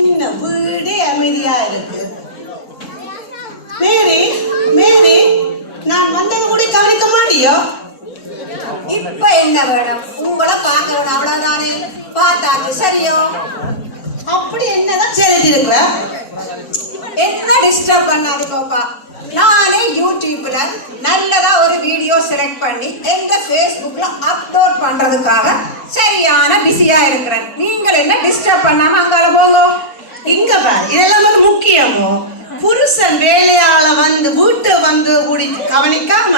என்ன வீடே அமைதியா இருக்கு. மேரி மேரி, நான் வந்தது கூட கவனிக்க மாட்டியோ? இப்ப என்ன வேணும்? உங்களை பார்க்கணும் அவ்வளவுதானே. பார்த்தாச்சு சரியோ? அப்படி என்னதான் செய்திருக்கிற? என்ன டிஸ்டர்ப் பண்ணாது பாப்பா. நானே யூடியூப்ல நல்லதா ஒரு வீடியோ செலக்ட் பண்ணி எந்த ஃபேஸ்புக்ல அப்லோட் பண்றதுக்காக சரியான பிஸியா இருக்கிறேன். நீங்கள் என்ன டிஸ்டர்ப் பண்ணாம அங்கால போங்க. இங்க பார், இதெல்லாம் ஒரு முக்கியமோ. புருஷன் வேலையால வந்து வீட்டு வந்து கூடி கவனிக்காம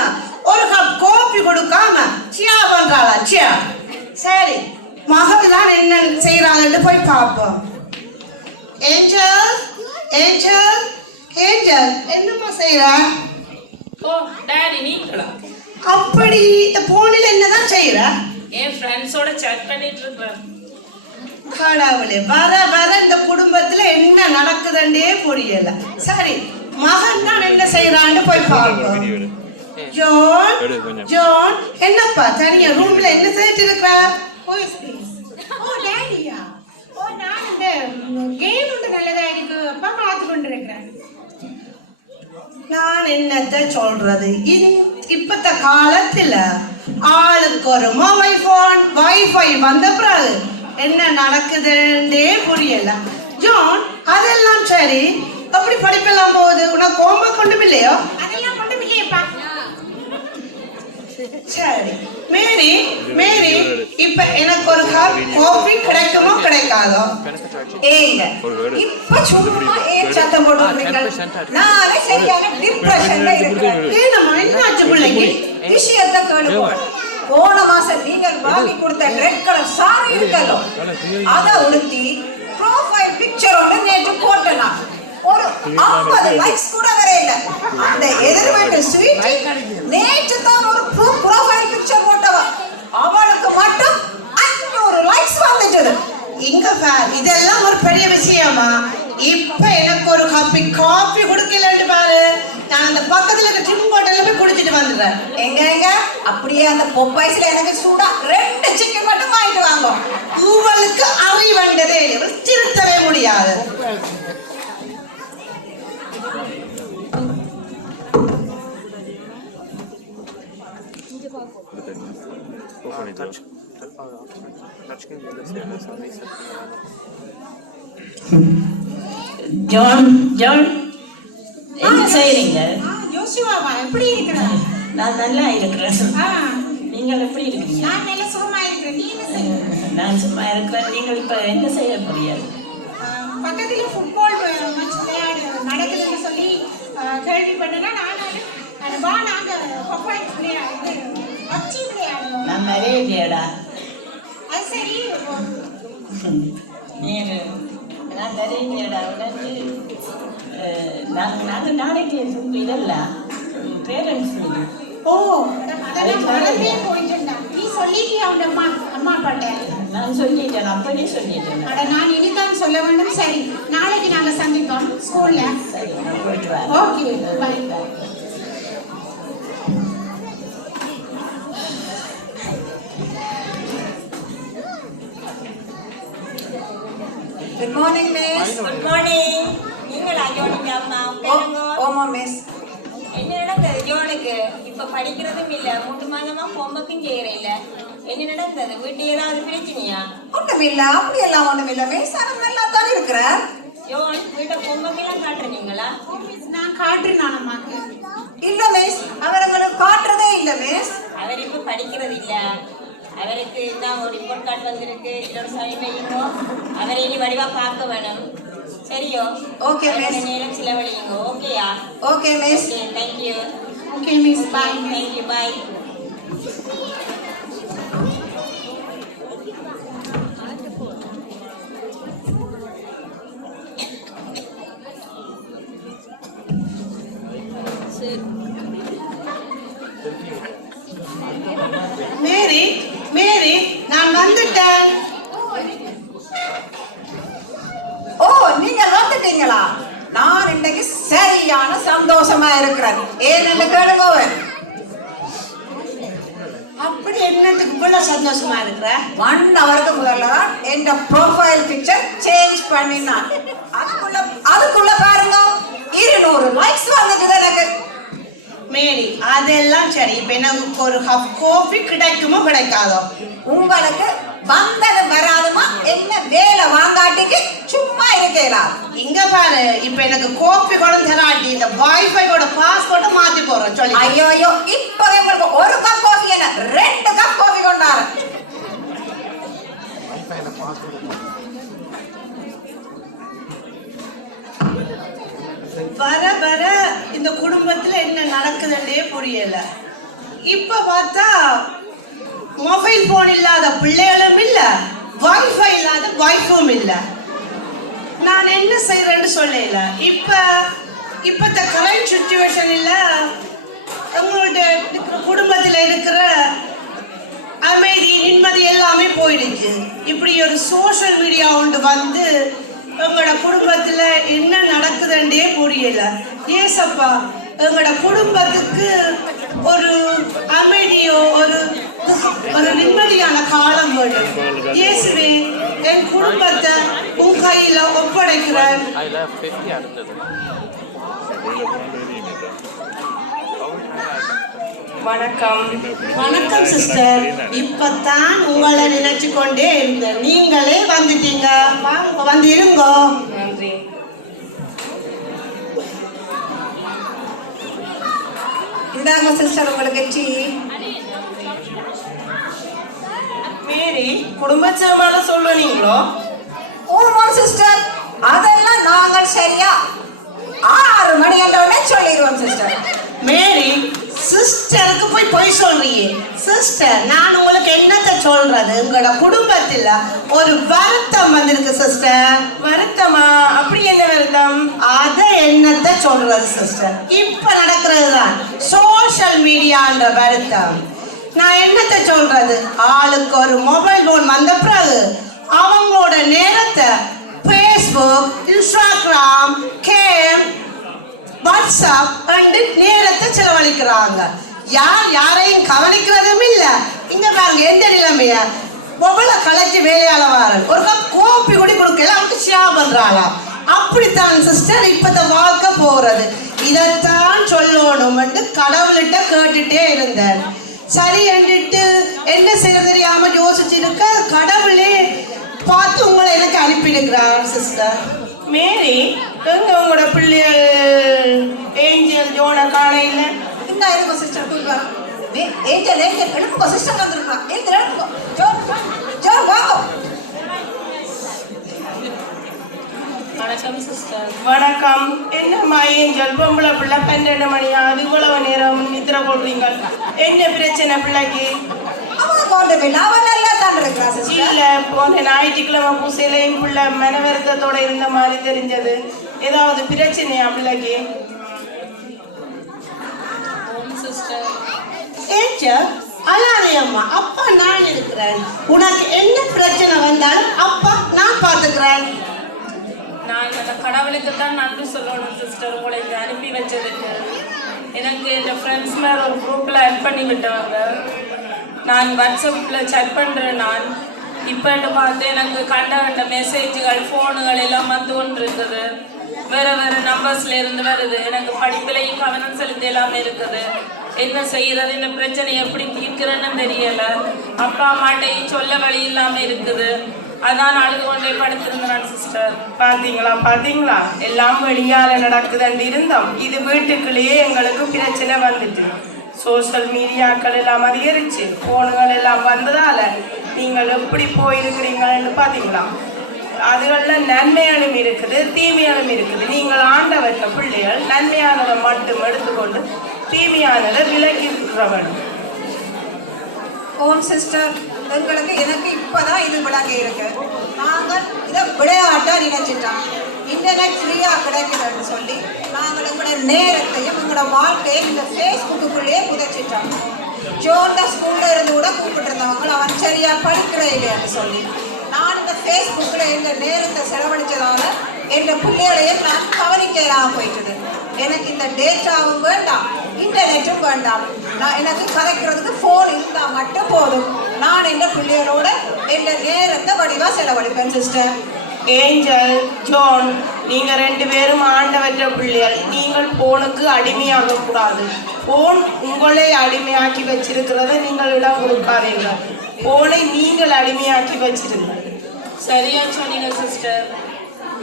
ஒரு கப் காபி கொடுக்காம சியா பண்றாளா? சியா. சரி, மகள் தான் என்ன செய்யறாங்கன்னு போய் பார்ப்போம். ஏஞ்சல் ஏஞ்சல் ஏஞ்சல், என்னம்மா செய்யறா? ஓ டாடி, நீங்களா? அப்படி இந்த போனில் என்னதான் செய்யற? என் ஃப்ரெண்ட்ஸோட சாட் பண்ணிட்டு இருக்கேன். கடவுளே, வர வர இந்த குடும்பத்துல என்ன நடக்குதுன்னே புரியல. சரி, மகன் தான் என்ன செய்யறான்னு போய் பார்ப்போம். ஜான் ஜான், என்னப்பா தனியா ரூம்ல என்ன செய்யிட்டு இருக்கா? ஓ டாடியா? ஓ நான் இந்த கேம் ஒன்று நல்லதா இருக்கு அப்பா பார்த்து கொண்டு இருக்கிறேன். நான் என்னத்த சொல்றது, இப்பத்த காலத்துல ஆளுக்கு ஒரு மொபைல் போன், வைஃபை வந்த பிறகு என்ன நடக்குதுன்னே புரியல. ஜான், அதெல்லாம் சரி, அப்படி படிப்பெல்லாம் போகுது. உனக்கு ஹோம்வொர்க் கொண்டும் இல்லையோ? அதெல்லாம் கொண்டு இல்லையப்பா. சரி மேரி மேரி, இப்ப எனக்கு ஒரு கப் காபி கிடைக்குமோ கிடைக்காதோ? ஏங்க இப்ப சும்மா ஏன் சத்தம் போடுறீங்க? நானே சரியான டிப்ரெஷன்ல இருக்கிறேன். ஏனம்மா, என்னாச்சு பிள்ளைக்கு? விஷயத்தை கேளுங்க. போன மாசம் நீங்கள் வாங்கி கொடுத்த ரெட் கலர் சாரி இருக்கല്ലോ, அதை உடுத்தி ப்ரோஃபைல் பிக்சர் ஒன்று நேற்று போட்டேனா ஒரு 50 லைக்ஸ் கூட வரையில. அந்த எதிர்வேண்டு ஸ்வீட் நேற்று தான் ஒரு ப்ரோஃபைல் பிக்சர் போட்டவ, அவளுக்கு மட்டும் 500 லைக்ஸ் வந்துட்டது. இங்க பார், இதெல்லாம் ஒரு பெரிய விஷயமா? இப்ப எனக்கு ஒரு கப்பி காபி குடுக்கலன்னு பாரு, நான் அந்த பக்கத்துல இருக்க ஜிம் ஹோட்டல்ல போய் குடிச்சிட்டு வந்துடுறேன். எங்க அப்படியே அந்த பொப்பாய்ஸ்ல எனக்கு சூடா 2 சிக்கன் மட்டும் வாங்கிட்டு வாங்க. உங்களுக்கு அறிவண்டதே திருத்தவே முடியாது. ஜான் ஜான், என்ன செய்றீங்க? யோசிவாவா எப்படி இருக்கிற? நான் நல்லா இருக்கிறேன். நீங்கள் எப்படி இருக்கீங்க? நான் நல்ல சுகமா இருக்கிறேன். நீ என்ன செய்ய? நான் சும்மா இருக்கிறேன். நீங்கள் இப்ப என்ன செய்ய முடியாது? பக்கத்துல ஃபுட்பால் மேட்ச் விளையாடு நடக்குதுன்னு சொல்லி கேள்விப்பட்டேன்னா நான் வா நாங்க பப்பாய் விளையாடு பச்சி விளையாடுவோம். நான் நிறைய இல்லையாடா? அது சரி. நான் நிறைய இல்லையாடா? உடனே நாங்கள் நாளைக்கு இதெல்லாம் பேரண்ட்ஸ் மீட்டிங். ஓ, அதெல்லாம் மறந்தே போயிட்டேன்டா. நீ சொல்லிட்டியா அவங்க அம்மா அப்பாட்ட? நான் சொல்லிட்டேன், அப்படியே சொல்லிட்டேன். அட நான் இனிதான் சொல்ல வேண்டும். சரி, நாளைக்கு நாங்க சந்திப்போம் ஸ்கூல்ல. சரி, நான் போயிட்டு வரேன். Okay, bye. Good morning miss. Good morning. நீங்களா ஜோனிங்க அம்மா? உட்காருங்க. ஓமா மிஸ். என்ன நடந்தது ஜோனுக்கு? இப்ப படிக்கிறதும் இல்ல, 3 மாதமா ஹோம்வொர்க்கும் செய்யற இல்ல. என்ன நடந்தது? வீட்டு ஏதாவது பிரச்சனையா? ஒண்ணுமில்ல, அப்படியெல்லாம் ஒண்ணுமில்ல மிஸ். நான் நல்லா தான் இருக்கிறேன். ஜோன், வீட்டை ஹோம்வொர்க் எல்லாம் காட்டுறீங்களா? நான் காட்டுறேன் நான் அம்மாக்கு. இல்ல மிஸ், அவர் எங்களுக்கு காட்டுறதே இல்ல மிஸ். அவர் இப்ப படிக்கிறது இல்ல. அவருக்கு தான் ஒரு ரிப்போர்ட் கார்டு வந்திருக்கு, இதோட சைன் வையுங்கோ. அவரை இனி வடிவா பார்க்க வேணும். சரியோ? Okay miss. நேரம் செலவழியுங்க. ஓகேயா? Okay miss. Okay, thank you. Okay miss, bye. Thank you, bye. Mary Mary, நான் வந்துட்டேன். ஓ, நீங்க வந்துட்டீங்களா? நான் இன்னைக்கு சரியான சந்தோஷமா இருக்கிறேன். ஏன்னு கேளுங்க. அப்படி என்னத்துக்கு இவ்வளவு சந்தோஷமா இருக்கிற? 1 ஹவருக்கு முதல்ல என் ப்ரொஃபைல் பிக்சர் சேஞ்ச் பண்ணினான். அதுக்குள்ள பாருங்க 200 லைக்ஸ் வந்துட்டு எனக்கு. மேரி அதெல்லாம் சரி, இப்ப எனக்கு ஒரு கப் காஃபி கிடைக்குமோ கிடைக்காதோ? உங்களுக்கு வந்தது வராதுமா என்ன வேலை வாங்காட்டிக்கு சும்மா இருக்கலாம். இங்க பாரு, இப்ப எனக்கு காஃபி கூட தராட்டி இந்த வைஃபை கூட பாஸ்போர்ட்டை மாத்தி போறேன் சொல்லி. ஐயோ ஐயோ, இப்பவே உங்களுக்கு ஒரு கப் காஃபி என்ன 2 கப் காஃபி கொண்டாரு. வர வர இந்த குடும்பத்துல என்ன நடக்குதுன்னே புரியல. இப்ப பார்த்தா மொபைல் போன் இல்லாத பிள்ளைகளும் இல்ல, வைஃபை இல்லாத வைஃபும் இல்ல. நான் என்ன செய்யறேன்னு சொல்லல. இப்ப கரண்ட் சுச்சுவேஷன்ல உங்களுடைய குடும்பத்துல இருக்கிற அமைதி நிம்மதி எல்லாமே போயிடுச்சு. இப்படி ஒரு சோஷியல் மீடியா ஒன்று வந்து எங்களோட குடும்பத்துல என்ன நடக்குதுன்றே புரியல. ஏசப்பா, எங்களோட குடும்பத்துக்கு ஒரு அமைதியோ ஒரு நிம்மதியான காலம் வேணும். இயேசுவே, என் குடும்பத்தை உன் கையில ஒப்படைக்கிறேன். வணக்கம். வணக்கம் சிஸ்டர். இப்பதான் உங்களை நினைச்சு கொண்டே இருந்தேன். நீங்களே வந்துட்டீங்க. வாங்க, வந்து இருங்கோ. நன்றி. இந்தாங்க சிஸ்டர் உங்களுக்கு டீ. மேரி, குடும்ப சேமான சொல்லுவீங்களோ? ஓமா சிஸ்டர், அதெல்லாம் நாங்கள் சரியா 6 மணி என்றோடனே சொல்லிடுவோம் சிஸ்டர். மேரி, சிஸ்டருக்கு போய் சொல்றீங்க. சிஸ்டர், நான் உங்களுக்கு என்னத்தை சொல்றது? உங்களோட குடும்பத்துல ஒரு வருத்தம் வந்திருக்கு சிஸ்டர். வருத்தமா? அப்படி என்ன வருத்தம்? அத என்னத்தை சொல்றது சிஸ்டர்? இப்ப நடக்கிறது தான் சோஷியல் மீடியான்ற வருத்தம். நான் என்னத்தை சொல்றது? ஆளுக்கு ஒரு மொபைல் போன் வந்த பிறகு அவங்களோட நேரத்தை ஃபேஸ்புக், இன்ஸ்டாகிராம், கேம், வாட்ஸ்அப் நேரத்தை செலவழிக்கிறாங்க. யாரையும் கவனிக்கிறதும் இல்ல. இங்க பாருங்க எந்த நிலைமைய, மொபைலை கலைச்சி வேலையால வாரன் ஒரு கப் கோப்பி குடி கொடுக்கல அவனுக்கு ஷேர் பண்றாளா? அப்படித்தான் சிஸ்டர் இப்ப வாழ்க்கை போறது. இதைத்தான் சொல்லணும் கடவுள்கிட்ட கேட்டுட்டே இருந்தேன். சரி என்றிட்டு என்ன செய்ய தெரியாம யோசிச்சிருக்க கடவுளே பார்த்து உங்களை எனக்கு அனுப்பிடுக்கிறார் சிஸ்டர். மேரி, எங்க உங்களோட பிள்ளைகள் ஏஞ்சல் ஜோன காணையில? இந்த இருங்க சிஸ்டர் கொடுங்க. ஏஞ்சல் எடுங்க சிஸ்டர் வந்துருக்கான். ஏஞ்சல் எடுங்க. ஜோ வாங்க. வணக்கம் சிஸ்டர். வணக்கம். என்னம்மா ஏஞ்சல், பொம்பளை பிள்ளை 12 மணியா? அது இவ்வளவு நேரம் நித்திர போடுறீங்க. என்ன பிரச்சனை பிள்ளைக்கு? இல்ல, போன ஞாயிற்றுக்கிழமை பூசையிலையும் பிள்ளை மனவருத்தத்தோட இருந்த மாதிரி தெரிஞ்சது. ஏதாவது பிரச்சனையா பிள்ளைக்கு? அம்மா, அப்பா நான் இருக்கிறேன். உனக்கு என்ன பிரச்சனை வந்தாலும் அப்பா நான் பாத்துக்கிறேன். நான் இந்த கடவுளுக்கு தான் நன்றி சொல்லணும் சிஸ்டர், உங்களை இங்கே அனுப்பி வச்சதுக்கு. எனக்கு என் ஃப்ரெண்ட்ஸ் மேலே ஒரு குரூப்பில் ஆட் பண்ணி விட்டவங்க. நான் வாட்ஸ்அப்பில் சேட் பண்ணுறேன். நான் இப்போன்னு பார்த்து எனக்கு கண்ட மெசேஜுகள், ஃபோனுகள் எல்லாம் வந்து கொண்டு இருக்குது. வேறு நம்பர்ஸ்ல இருந்து வருது. எனக்கு படிப்பிலையும் கவனம் செலுத்தி எல்லாமே இருக்குது. என்ன செய்யறது, இந்த பிரச்சனை எப்படி தீர்க்கிறேன்னு தெரியல. அப்பா அம்மாட்டையும் சொல்ல வழி இல்லாமல் இருக்குது. அதான் அழுது கொண்டே படுத்திருந்தேன் சிஸ்டர். பார்த்தீங்களா எல்லாம் வெளியால நடக்குதுன்னு இருந்தோம். இது வீட்டுக்குள்ளேயே எங்களுக்கு பிரச்சனை வந்துட்டு. சோஷியல் மீடியாக்கள் எல்லாம் அதிகரிச்சு, ஃபோனுகள் எல்லாம் வந்ததால நீங்கள் எப்படி போயிருக்கிறீங்கன்னு பார்த்தீங்களா? அதுகளில் நன்மையாலும் இருக்குது, தீமையாலும் இருக்குது. நீங்கள் ஆண்டவற்ற பிள்ளைகள் நன்மையானதை மட்டும் எடுத்துக்கொண்டு தீமையானதை விலக்கி விடுறவன். ஓம் சிஸ்டர், எங்களுக்கு எனக்கு இப்பதான் இது விளங்கி இருக்கு. நாங்கள் இதை விளையாட்டா நினைச்சிட்டோம். இன்டர்நெட் ஃப்ரீயா கிடைக்குதுன்னு சொல்லி நாங்கள் எங்களோட நேரத்தையும் எங்களோட வாழ்க்கையும் இந்த ஃபேஸ்புக்குள்ளேயே புதைச்சிட்டோம். ஜோன்ல ஸ்கூல்ல இருந்து கூட கூப்பிட்டு இருந்தவங்க அவன் சரியா படிக்கிற இல்லையான்னு சொல்லி நான் இந்த ஃபேஸ்புக்கில் இந்த நேரத்தை செலவழிச்சதால என் பிள்ளைகளையும் நான் கவனிக்கலாம் போயிட்டது. எனக்கு இந்த டேட்டாவும் வேண்டாம், இன்டர்நெட்டும் வேண்டாம். நான் எனக்கு கலைக்கிறதுக்கு ஃபோன் இருந்தால் மட்டும் போதும். நான் என் பிள்ளைகளோட என் நேரத்தை வடிவாக செலவழிப்பேன் சிஸ்டர். ஏஞ்சல், ஜான், நீங்க 2 பேரும் ஆண்டவற்ற பிள்ளைகள். நீங்கள் போனுக்கு அடிமையாக கூடாது. போன் உங்களை அடிமையாக்கி வச்சிருக்கிறத நீங்கள் இடம் கொடுக்காதீங்க. போனை நீங்கள் அடிமையாக்கி வச்சிருங்க. சரியா சொன்னீங்க சிஸ்டர்.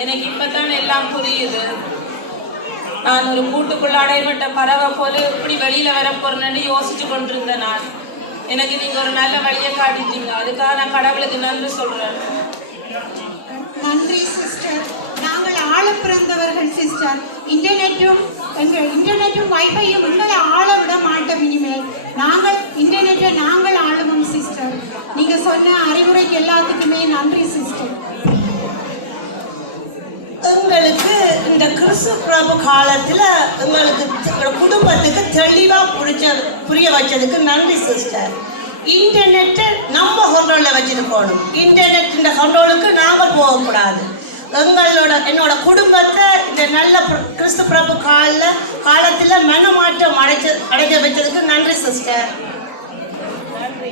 எனக்கு இப்பதான் எல்லாம் புரியுது. நான் ஒரு கூட்டுக்குள்ள அடைபட்ட பறவை போல இப்படி வெளியில வர போறேன்னு யோசிச்சு கொண்டிருந்தேன். நான் எனக்கு நீங்க ஒரு நல்ல வழியை காட்டிட்டீங்க. அதுக்காக நான் கடவுளுக்கு நன்றி சொல்றேன். நன்றி சிஸ்டர். நாங்கள் ஆள பிறந்தவர்கள் சிஸ்டர். இன்டர்நெட்டும் வைஃபையும் எங்களை ஆள விட மாட்டோம். இனிமேல் நாங்கள் இன்டர்நெட்டை நாங்கள் ஆளுவோம் சிஸ்டர். நீங்க சொன்ன அறிவுரைக்கு எல்லாத்துக்குமே நன்றி சிஸ்டர். எங்களுக்கு இந்த கிறிஸ்து பிரபு காலத்துல எங்களுக்கு குடும்பத்துக்கு தெளிவா புரிய வச்சதுக்கு நன்றி சிஸ்டர். இன்டர்நெட்டை நம்ம கண்ட்ரோல்ல வச்சிருக்கணும். இன்டர்நெட் கண்ட்ரோலுக்கு நாம போகக்கூடாது. என்னோட குடும்பத்தை இந்த நல்ல கிறிஸ்து பிரபு காலத்துல மனமாற்றம் அடைக்க வச்சதுக்கு நன்றி சிஸ்டர். நன்றி.